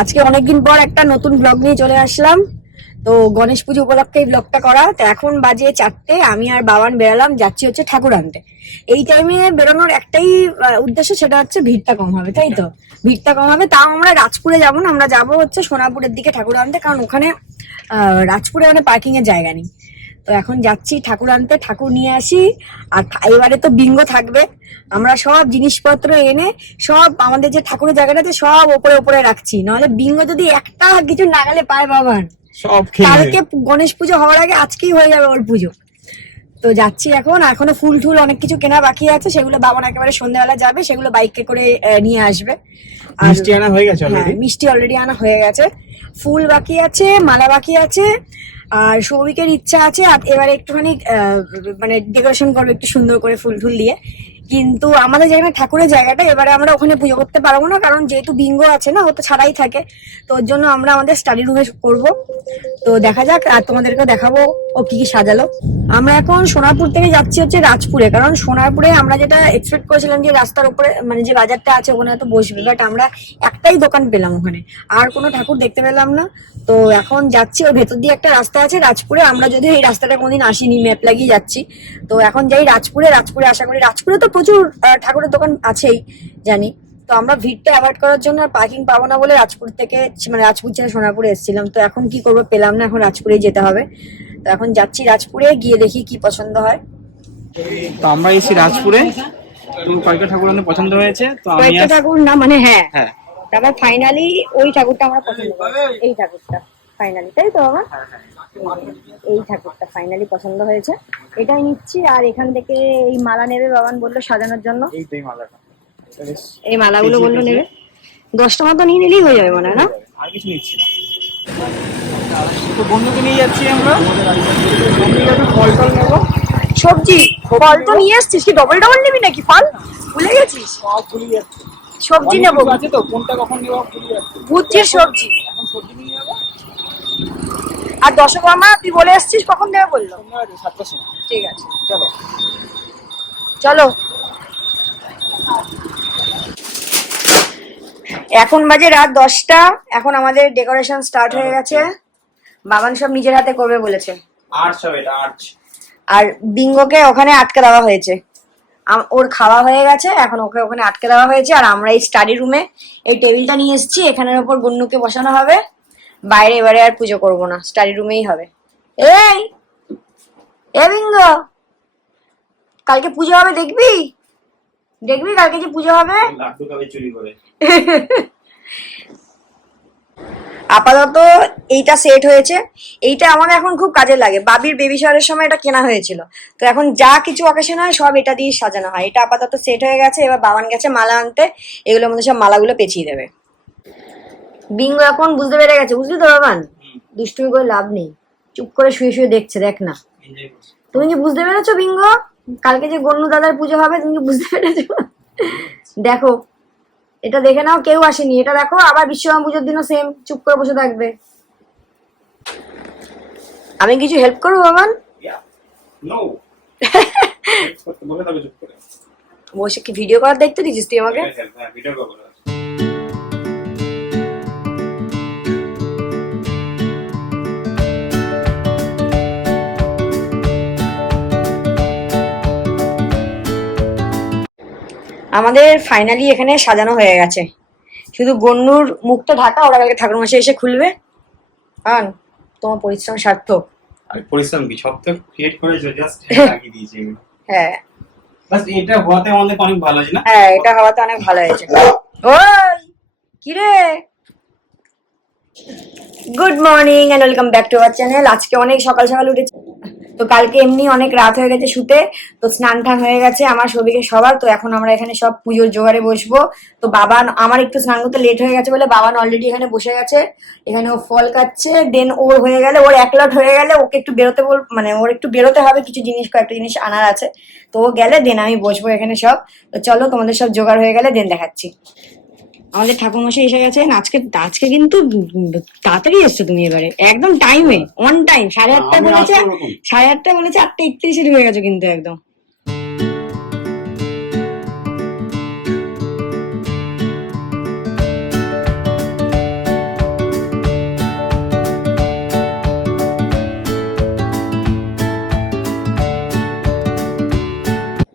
আজকে অনেকদিন পর একটা নতুন ব্লগ নিয়ে চলে আসলাম। তো গণেশ পুজো উপলক্ষে এই ব্লগটা করা। তো এখন বাজে 4টে, আমি আর বাবান বেরালাম, যাচ্ছি হচ্ছে ঠাকুর আনতে। এই টাইমে বেরোনোর একটাই উদ্দেশ্য, সেটা হচ্ছে ভিড়টা কম হবে, তাই তো? ভিড়টা কম হবে, তাও আমরা রাজপুরে যাবো না, আমরা যাবো হচ্ছে সোনাপুরের দিকে ঠাকুর আনতে, কারণ ওখানে রাজপুরে মানে পার্কিং এর জায়গা নেই। তো এখন যাচ্ছি ঠাকুর আনতে, ঠাকুর নিয়ে আসি। আর এবারে তো বিঙ্গো থাকবে, আমরা সব জিনিসপত্র এনে সব আমাদের যে ঠাকুরের জায়গাটাতে সব ওপরে ওপরে রাখছি, নাহলে বিঙ্গো যদি একটা কিছু নাগালে পায় বাবান, সব কালকে গণেশ পুজো হওয়ার আগে আজকেই হয়ে যাবে ওর পুজো। তো যাচ্ছি এখন, এখনো ফুল টুল অনেক কিছু কেনা বাকি আছে, সেগুলো বাবান একেবারে সন্ধ্যাবেলা যাবে, সেগুলো বাইকে করে নিয়ে আসবে। আর মিষ্টি আনা হয়ে গেছে হ্যাঁ, অলরেডি। মিষ্টি অলরেডি আনা হয়ে গেছে, ফুল বাকি আছে, মালা বাকি আছে। আর সৌভিকের ইচ্ছা আছে আর এবারে একটুখানি মানে ডেকোরেশন করবে একটু সুন্দর করে ফুল টুল দিয়ে। কিন্তু আমাদের যেখানে ঠাকুরের জায়গাটা, এবারে আমরা ওখানে পুজো করতে পারবো না, কারণ যেহেতু বিঙ্গো আছে না, ও তো ছাড়াই থাকে। তো ওর জন্য আমরা আমাদের স্টাডি রুমে করবো। তো দেখা যাক, আর তোমাদেরকেও দেখাবো ও কি কি সাজালো। আমরা এখন সোনারপুর থেকে যাচ্ছি হচ্ছে রাজপুরে, কারণ সোনারপুরে আমরা যেটা এক্সপেক্ট করেছিলাম যে রাস্তার উপরে মানে যে বাজারটা আছে ওখানে হয়তো বসবে, বাট আমরা একটাই দোকান পেলাম ওখানে, আর কোনো ঠাকুর দেখতে পেলাম না। তো এখন যাচ্ছি, ওর ভেতর দিয়ে একটা রাস্তা আছে রাজপুরে, আমরা যদিও এই রাস্তাটা কোনোদিন আসিনি, ম্যাপ লাগিয়ে যাচ্ছি। তো এখন যাই রাজপুরে, রাজপুরে আশা করি, রাজপুরে তো প্রচুর ঠাকুরের দোকান আছেই জানি। তো আমরা ভিড়টা অ্যাভয়েড করার জন্য পার্কিং পাবো না বলে রাজপুর থেকে মানে রাজপুর ছেড়ে সোনারপুরে এসেছিলাম। তো এখন কি করবো, পেলাম না, এখন রাজপুরেই যেতে হবে। তো এখন যাচ্ছি রাজপুরে, গিয়ে দেখি কি পছন্দ হয়। তো আমরা এসেছি রাজপুরে, কয়েকটা ঠাকুর আমাদের পছন্দ হয়েছে। তো আমি কয়েকটা ঠাকুর না মানে, হ্যাঁ, হ্যাঁ তারপর ফাইনালি ওই ঠাকুরটা আমরা পছন্দ করি, এই ঠাকুরটা ফাইনালি, তাই তো বাবা? এই ঠাকুরটা ফাইনালি পছন্দ হয়েছে, এটাই নিচ্ছি। আর এখান থেকে এই মালা নেবে বাবান বললো সাজানোর জন্য, এই তো এই মালাটা, এই মালাগুলো বললো নেবে। 10টা মতো নিয়ে নিলেই হয়ে যাবে মনে হয়, না? আর কিছু নিচ্ছি না। তো বন্ধুকে নিয়ে যাচ্ছি আমরা, ফল টল নেবো। সবজি ফল তো নিয়ে এসছিস, কি ডবল ডবল নিবি নাকি ফল? ভুলে গেছিস? সব ভুলে যাচ্ছে, সবজি নেবো, আছে তো কোনটা কখন নেবো ভুলে যাচ্ছে। বুঝছিস সবজি। এখন সবজি নিয়ে যাবো আর দশকর্মা তুই বলে এসছিস কখন দেবে বললো? সন্ধ্যা 7টার সময়। ঠিক আছে, চলো চলো। এখন বাজে রাত 10টা, এখন আমাদের ডেকোরেশন স্টার্ট হয়ে গেছে, বাবান সব নিজের হাতে করবে বলেছে। আর্চ হবে, এটা আর্চ। আর বিঙ্গোকে ওখানে আটকে দেওয়া হয়েছে, ওর খাওয়া হয়ে গেছে, এখন ওকে ওখানে আটকে দেওয়া হয়েছে। আর আমরা এই স্টাডি রুমে এই টেবিলটা নিয়ে এসেছি, এখানের ওপর গন্নুকে বসানো হবে। বাইরে এবারে আর পুজো করবো না, স্টাডি রুমেই হবে। এই এ বিঙ্গো, কালকে পুজো হবে, দেখবি? দেখবি কালকে যে পুজো হবে। লাড্ডু খাবে চুরি করে। আপাতত এইটা সেট হয়েছে, এইটা আমার এখন খুব কাজে লাগে, বাবির বেবি শাওয়ারের সময় এটা কেনা হয়েছিল। তো এখন যা কিছু অকেশন হয় সব এটা দিয়ে সাজানো হয়। এটা আপাতত সেট হয়ে গেছে, এবার বাবান গেছে মালা আনতে, এগুলোর মধ্যে সব মালাগুলো পেঁচিয়ে দেবে। বিঙ্গো এখন বুঝতে পেরে গেছে, বুঝলি তো বাবান? দুষ্টুমি করে লাভ নেই, চুপ করে শুয়ে শুয়ে দেখছে, দেখ না। তুমি কি বুঝতে পেরেছো বিঙ্গো, কালকে যে গন্নু দাদার পুজো হবে, তুমি কি বুঝতে পেরেছো? দেখো, এটা দেখে নাও, কেউ আসেনি, এটা দেখো, আবার বিশ্বকর্মা পুজোর দিনও সেম চুপ করে বসে থাকবে। আমি কিছু হেল্প করবো বাবান? বসে কি ভিডিও করার দেখতে দিচ্ছিস তুই আমাকে? আমাদের ফাইনালি এখানে সাজানো হয়ে গেছে, শুধু গন্নুর মুখটা ঢাকা, ওরা কালকে ঠাকুর মশাই এসে খুলবে। আন, তোমার পরিশ্রম সার্থক। আর পরিশ্রম কি, সব তো ক্রিয়েট করে জাস্ট লাগিয়ে দিয়েছি এগুলো। হ্যাঁ বাস এটা হওয়াতে আমাদের অনেক ভালো হয়েছে না? হ্যাঁ, এটা হওয়াতে অনেক ভালো হয়েছে। ওই কিরে, good morning and welcome back to our channel. আজকে অনেক সকাল সকাল উঠেছি, তো কালকে এমনি অনেক রাত হয়ে গেছে শুতে, তো স্নান টান হয়ে গেছে আমার সবিকে সবার। তো এখন আমরা এখানে সব পুজোর জোগাড়ে বসবো। তো বাবান, আমার একটু স্নান করতে লেট হয়ে গেছে বলে বাবান অলরেডি এখানে বসে গেছে, এখানে ও ফল কাটছে। দেন ওর হয়ে গেলে, ওর এক লট হয়ে গেলে ওকে একটু বেরোতে মানে ওর একটু বেরোতে হবে, কিছু জিনিস কয়েকটা জিনিস আনার আছে। তো ও গেলে দেন আমি বসবো এখানে সব। তো চলো, তোমাদের সব জোগাড় হয়ে গেলে দেন দেখাচ্ছি। আমাদের ঠাকুরমশাই এসে গেছেন আজকে। আজকে কিন্তু তাড়াতাড়ি এসছো তুমি, এবারে একদম টাইমে, অন টাইম। 8:30 বলেছে, 8:30 বলেছে, 8:31 ঢুকে গেছো কিন্তু একদম।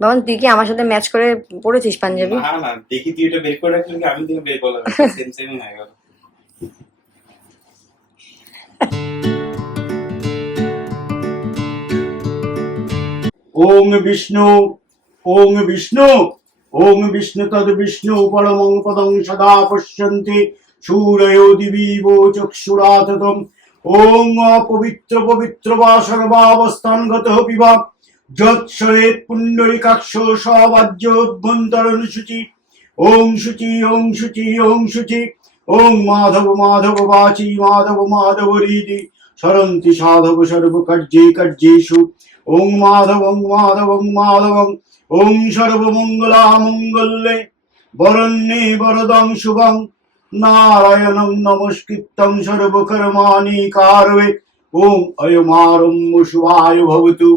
বাবা তুই কি আমার সাথে ম্যাচ করে পড়েছিস পাঞ্জাবি? না না, দেখি তুই এটা বের করে রাখলি, আমি তুমি বের করলাম, সেম সেমই হয়ে গেল। ওং বিষ্ণু ওং বিষ্ণু ওং বিষ্ণু তদ বিষ্ণু পরমং পদং সদা পশ্যন্তি সূরയോ দিবীব চক্ষুরাততম। ওং অপবিত্র পবিত্র বা সর্বাবস্থানগত পিবা যৎসরে পুণ্ডরিকাক্ষ সবাজ্য অভ্যন্তরণ শুচি। ওং শুচি ওং শুচি ওং শুচি। ওং মাধব মাধব বাচি মাধব মাধব হৃদি সরন্তি সাধব সর্বকার্যে কার্যেষু। ওং মাধবং মাধবং মাধবং। ওং সর্বমঙ্গলামঙ্গল্যে বরণ্যে বরদং শুভং নারায়ণং নমস্কৃত্যং সর্বকর্মাণি কারয়ে। ওং অয়মারম্য শুভায় ভবতু।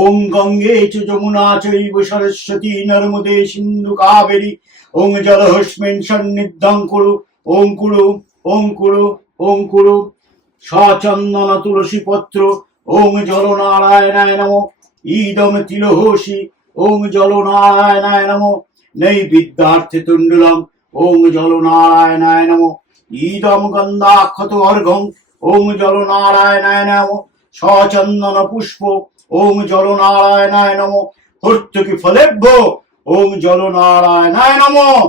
ওং গঙ্গে চ যমুনা চৈব সরস্বতী নর্মদে সিন্ধু কাবেরী। ওং জলহস্মিন সন্নিধ্যং কুরু। ওং কুরু ওং কুরু ওং কুরু। সচন্দন তুলসী পত্র। ওং জলনারায়ণায় নমঃ। ইদম তিলহোষি। ওং জলনারায়ণায় নমঃ। নৈবেদ্যার্থে তুণ্ডুলম। ওং জলনারায়ণায় নমঃ। ইদম গন্ধাক্ষত অর্ঘ্যং। ওং জলনারায়ণায় নমঃ। সচন্দন পুষ্প। ওং জলনারায়ণায় নমঃ। হর্তুকি ফলেভ্যো। ওং জলনারায়ণায় নমঃ।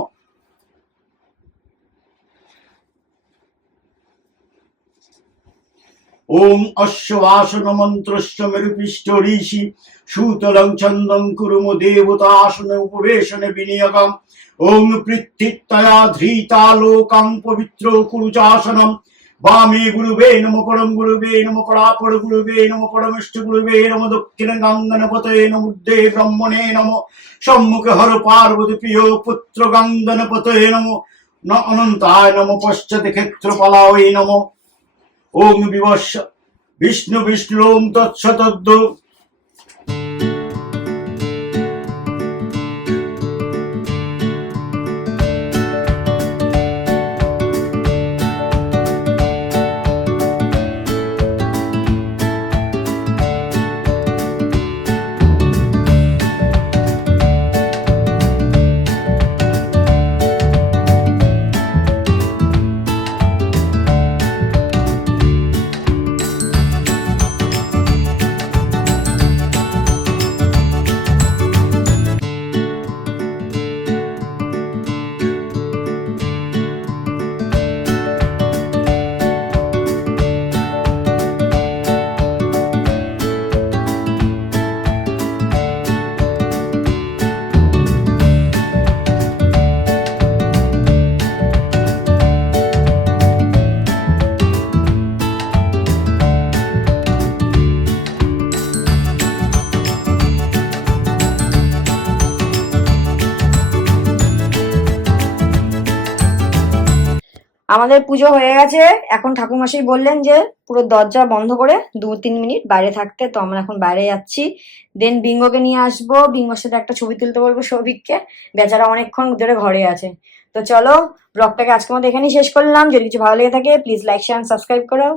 ওং অশ্ববাসন মন্ত্রস্য মেরুপৃষ্ঠ ঋষি সুতলং ছন্দং কুরুম দেবতাসন উপবেশনে বিনিয়োগম। ওং পৃথিত্যয়া ধৃতা লোকং পবিত্র কুরুচাসনম। বামে গুরুবে নম পরম গুরুবে নম পরাপর গুরুবে নম পরমেষ্ঠ গুরুবে নম দক্ষিণ গঙ্গনপতে নম ঊর্ধ্বে ব্রহ্মণে নম সম্মুখে হর পার্বতী প্রিয় পুত্র গঙ্গনপতে নম অনন্তায় নম পশ্চাতে ক্ষেত্রপালায় নম। ওং বিবস্ব বিষ্ণু বিষ্ণু ওং তৎসতদ্দ। আমাদের পুজো হয়ে গেছে। এখন ঠাকুরমশাই বললেন যে পুরো দরজা বন্ধ করে 2-3 মিনিট বাইরে থাকতে, তো আমরা এখন বাইরে যাচ্ছি। দেন বিঙ্গোকে নিয়ে আসবো, বিঙ্গোর সাথে একটা ছবি তুলতে বলবো সৌভিককে, বেচারা অনেকক্ষণ ধরে ঘরে আছে। তো চলো ব্লগটাকে আজকের মতো এখানেই শেষ করলাম। যদি কিছু ভালো লেগে থাকে প্লিজ লাইক শেয়ার সাবস্ক্রাইব করো।